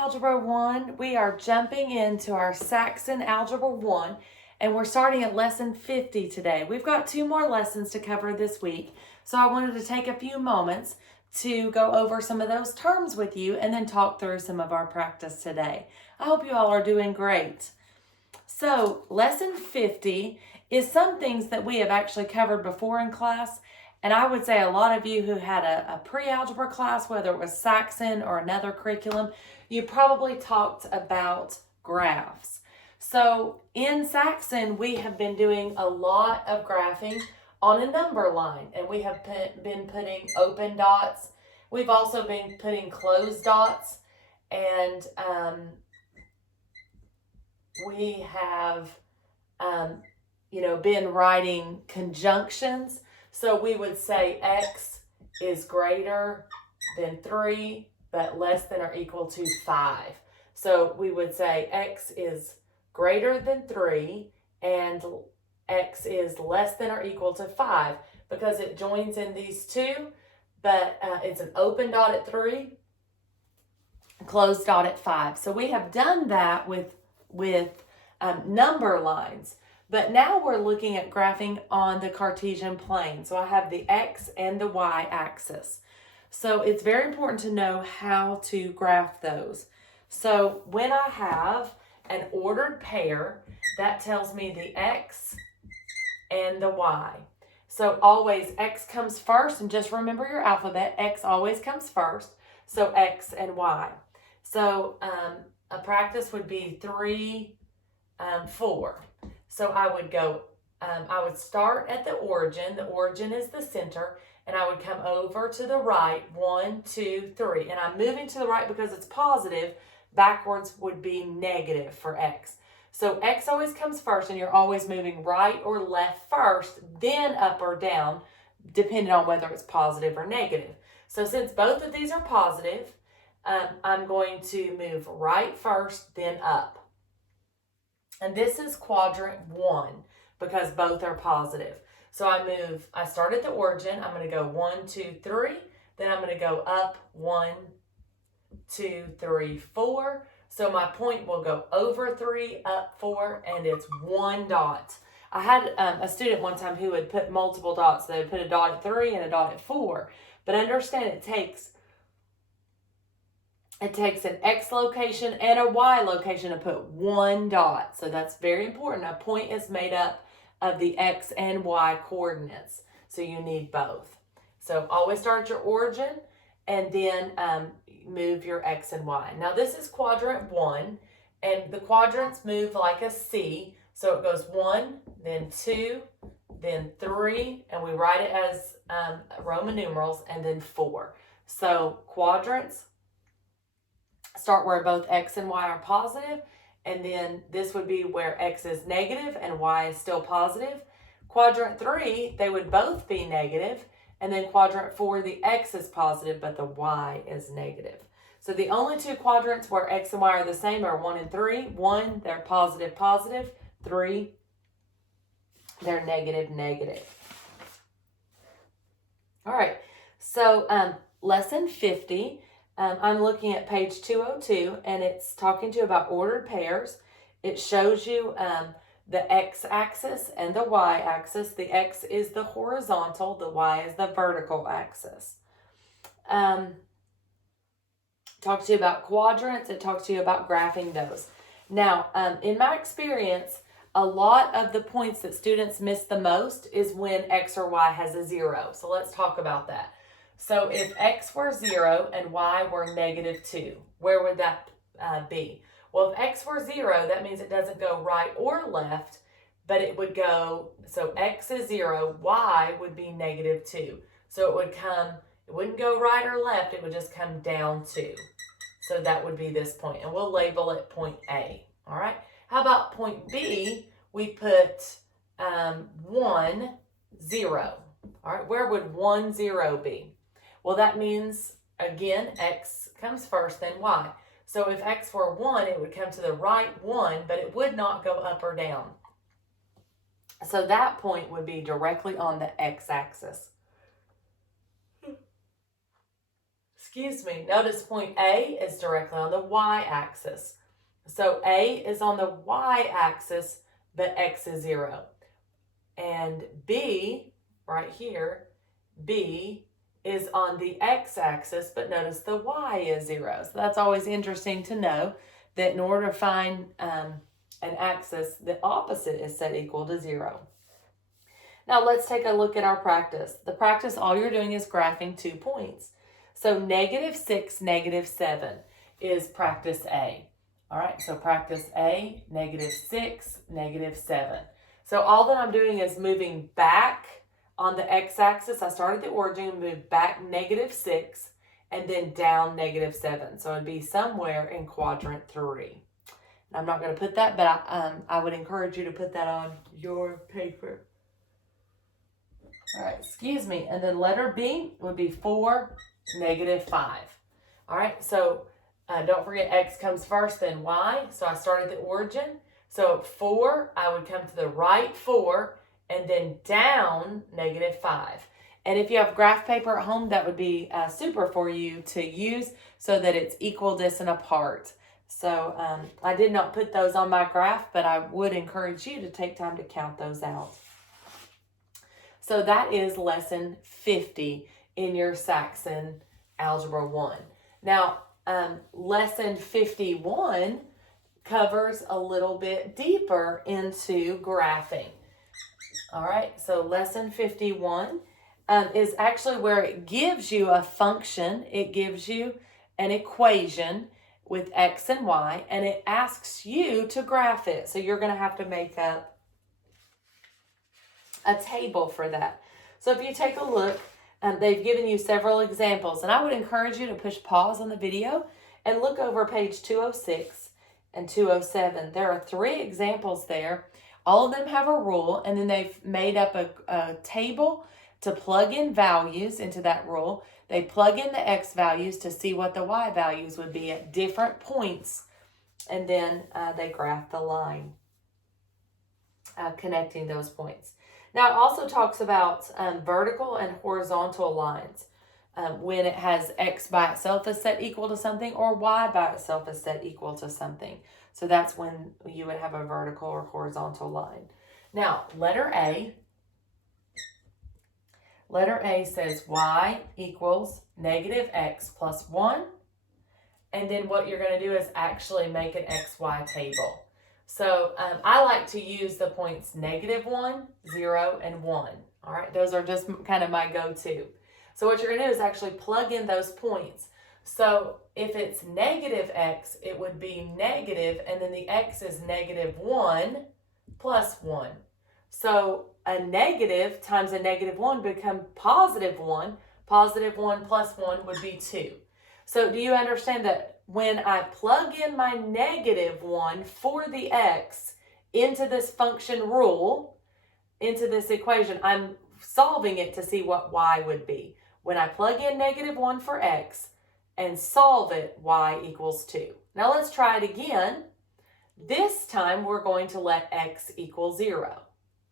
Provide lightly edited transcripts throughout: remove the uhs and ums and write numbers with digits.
Algebra 1. We are jumping into our Saxon Algebra 1, and we're starting at lesson 50 today. We've got 2 more lessons to cover this week, so I wanted to take a few moments to go over some of those terms with you and then talk through some of our practice today. I hope you all are doing great. So, lesson 50 is some things that we have actually covered before in class. And I would say a lot of you who had a pre-algebra class, whether it was Saxon or another curriculum, you probably talked about graphs. So in Saxon, we have been doing a lot of graphing on a number line, and we have been putting open dots. We've also been putting closed dots, and we have, been writing conjunctions. So we would say x is greater than 3, but less than or equal to 5. So we would say x is greater than 3 and x is less than or equal to 5 because it joins in these two, but it's an open dot at 3, closed dot at 5. So we have done that with number lines. But now we're looking at graphing on the Cartesian plane. So I have the x and the y axis. So it's very important to know how to graph those. So when I have an ordered pair, that tells me the x and the y. So always x comes first, and just remember your alphabet. X always comes first. So x and y. So a practice would be 3, 4. So I would go, I would start at the origin. The origin is the center, and I would come over to the right, 1, 2, 3. And I'm moving to the right because it's positive. Backwards would be negative for x. So x always comes first, and you're always moving right or left first, then up or down, depending on whether it's positive or negative. So since both of these are positive, I'm going to move right first, then up. And this is quadrant 1 because both are positive. So I start at the origin. I'm going to go 1, 2, 3. Then I'm going to go up 1, 2, 3, 4. So my point will go over 3, up 4, and it's 1 dot. I had a student one time who would put multiple dots. They would put a dot at 3 and a dot at 4. But understand it takes an X location and a Y location to put 1 dot. So that's very important. A point is made up of the X and Y coordinates. So you need both. So always start at your origin and then move your X and Y. Now this is quadrant 1, and the quadrants move like a C. So it goes 1, then 2, then 3, and we write it as Roman numerals, and then 4. So quadrants start where both x and y are positive, and then this would be where x is negative and y is still positive. Quadrant 3, they would both be negative, and then quadrant 4, the x is positive, but the y is negative. So the only 2 quadrants where x and y are the same are 1 and 3. 1, they're positive, positive. 3, they're negative, negative. All right, so lesson 50. I'm looking at page 202, and it's talking to you about ordered pairs. It shows you the x-axis and the y-axis. The x is the horizontal, the y is the vertical axis. Talks to you about quadrants. It talks to you about graphing those. Now, in my experience, a lot of the points that students miss the most is when x or y has a 0. So let's talk about that. So if x were 0 and y were negative 2, where would that be? Well, if x were 0, that means it doesn't go right or left, but it would go, so x is 0, y would be negative 2. So it wouldn't go right or left, it would just come down 2. So that would be this point, and we'll label it point A, all right? How about point B? We put 1, 0, all right? Where would 1, 0 be? Well, that means, again, x comes first, then y. So if x were 1, it would come to the right 1, but it would not go up or down. So that point would be directly on the x-axis. notice point A is directly on the y-axis. So A is on the y-axis, but X is 0. And B, right here, B is on the x-axis, but notice the y is 0. So that's always interesting to know that in order to find an axis, the opposite is set equal to 0. Now let's take a look at our practice. The practice, all you're doing is graphing 2 points. So -6, -7 is practice A. All right, so practice A, -6, -7. So all that I'm doing is moving back on the x-axis. I start at the origin, move back -6, and then down -7. So it'd be somewhere in quadrant 3. I'm not going to put that, but I would encourage you to put that on your paper. All right, and then letter B would be 4, -5. All right, so don't forget X comes first, then Y. So I start at the origin. So 4, I would come to the right 4, and then down -5. And if you have graph paper at home, that would be super for you to use so that it's equidistant apart. So I did not put those on my graph, but I would encourage you to take time to count those out. So that is lesson 50 in your Saxon Algebra 1. Now, lesson 51 covers a little bit deeper into graphing. All right, so lesson 51 is actually where it gives you a function. It gives you an equation with X and Y, and it asks you to graph it. So you're going to have to make up a table for that. So if you take a look, they've given you several examples, and I would encourage you to push pause on the video and look over page 206 and 207. There are 3 examples there. All of them have a rule, and then they've made up a table to plug in values into that rule. They plug in the X values to see what the Y values would be at different points, and then they graph the line connecting those points. Now, it also talks about vertical and horizontal lines when it has X by itself is set equal to something, or Y by itself is set equal to something. So that's when you would have a vertical or horizontal line. Now, letter A says Y equals -X plus 1. And then what you're going to do is actually make an XY table. So I like to use the points -1, 0, and 1. All right, those are just kind of my go-to. So what you're going to do is actually plug in those points. So if it's -X, it would be negative, and then the X is -1 plus 1. So a negative times a -1 become +1. +1 plus 1 would be 2. So do you understand that when I plug in my -1 for the X into this function rule, into this equation, I'm solving it to see what Y would be. When I plug in -1 for X and solve it, Y equals 2. Now let's try it again. This time we're going to let X equal 0.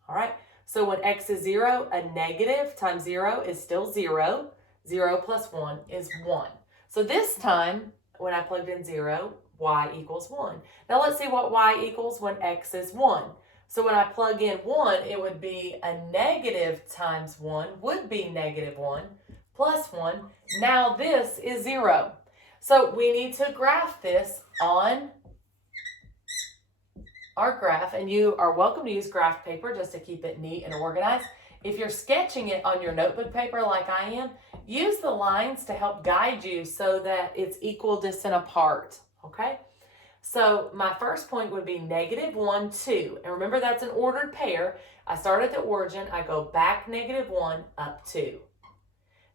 All right, so when X is 0, a negative times 0 is still 0. 0 plus 1 is 1. So this time, when I plugged in 0, Y equals 1. Now let's see what Y equals when X is 1. So when I plug in 1, it would be a negative times 1 would be -1 plus 1. Now this is 0. So we need to graph this on our graph, and you are welcome to use graph paper just to keep it neat and organized. If you're sketching it on your notebook paper like I am, use the lines to help guide you so that it's equidistant apart, okay? So my first point would be -1, 2. And remember, that's an ordered pair. I start at the origin, I go back -1 up 2.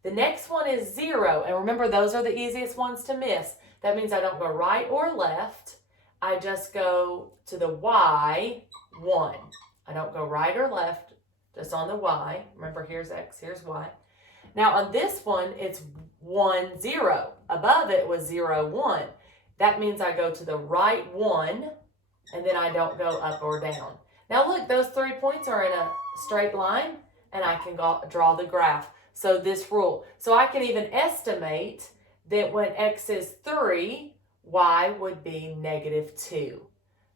The next one is 0, and remember, those are the easiest ones to miss. That means I don't go right or left. I just go to the Y, 1. I don't go right or left, just on the Y. Remember, here's X, here's Y. Now on this one, it's 1, 0. Above it was 0, 1. That means I go to the right 1, and then I don't go up or down. Now look, those 3 points are in a straight line, and I can draw the graph. So this rule. So I can even estimate then when x is 3, y would be -2.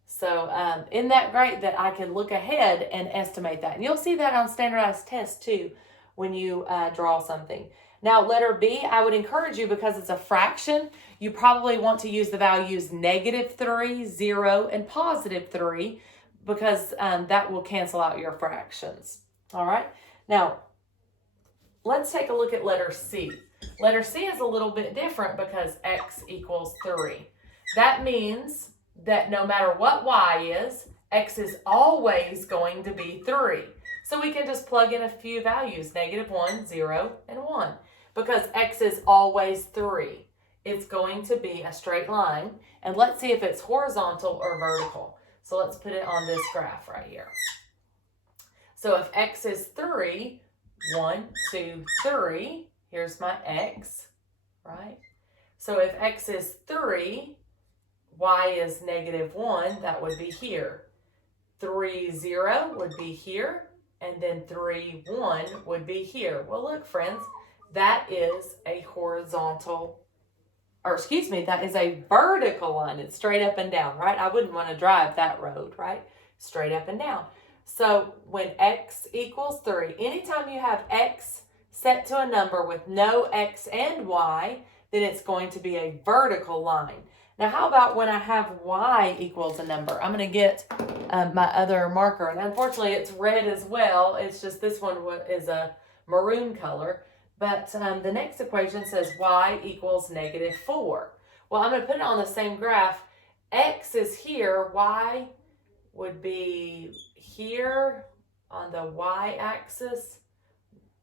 So isn't that great that I can look ahead and estimate that? And you'll see that on standardized tests too when you draw something. Now, letter B, I would encourage you, because it's a fraction, you probably want to use the values -3, 0, and +3, because that will cancel out your fractions. All right. Now, let's take a look at letter C. Letter C is a little bit different because x equals 3. That means that no matter what y is, x is always going to be 3. So we can just plug in a few values, -1, 0, and 1. Because x is always 3, it's going to be a straight line. And let's see if it's horizontal or vertical. So let's put it on this graph right here. So if x is 3, 1, 2, 3, here's my x, right? So if x is 3, y is -1, that would be here. 3, 0 would be here, and then 3, 1 would be here. Well, look, friends, that is a horizontal, or excuse me, that is a vertical line. It's straight up and down, right? I wouldn't want to drive that road, right? Straight up and down. So when x equals 3, anytime you have x set to a number with no x and y, then it's going to be a vertical line. Now, how about when I have y equals a number? I'm going to get my other marker, and unfortunately it's red as well. It's just this one is a maroon color. But the next equation says y equals -4. Well, I'm going to put it on the same graph. X is here. Y would be here on the y-axis.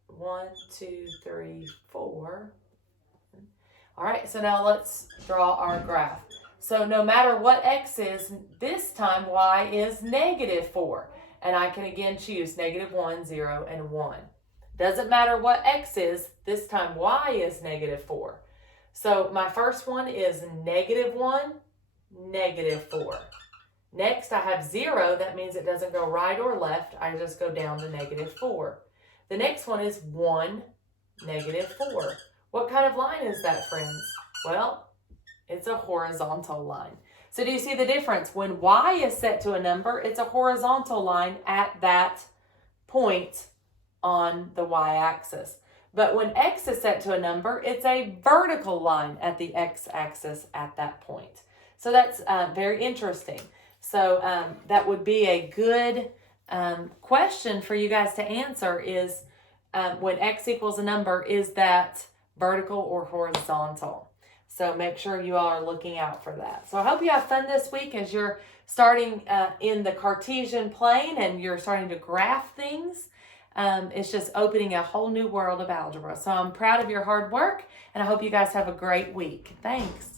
1, 2, 3, 4. All right, so now let's draw our graph. So no matter what x is, this time y is -4. And I can again choose -1, 0, and 1. Doesn't matter what x is, this time y is -4. So my first one is -1, -4. Next I have 0, that means it doesn't go right or left, I just go down to -4. The next one is 1, -4. What kind of line is that, friends? Well, it's a horizontal line. So do you see the difference? When y is set to a number, it's a horizontal line at that point on the y-axis. But when x is set to a number, it's a vertical line at the x-axis at that point. So that's very interesting. So that would be a good question for you guys to answer is when x equals a number, is that vertical or horizontal? So make sure you all are looking out for that. So I hope you have fun this week as you're starting in the Cartesian plane and you're starting to graph things. It's just opening a whole new world of algebra. So I'm proud of your hard work, and I hope you guys have a great week. Thanks.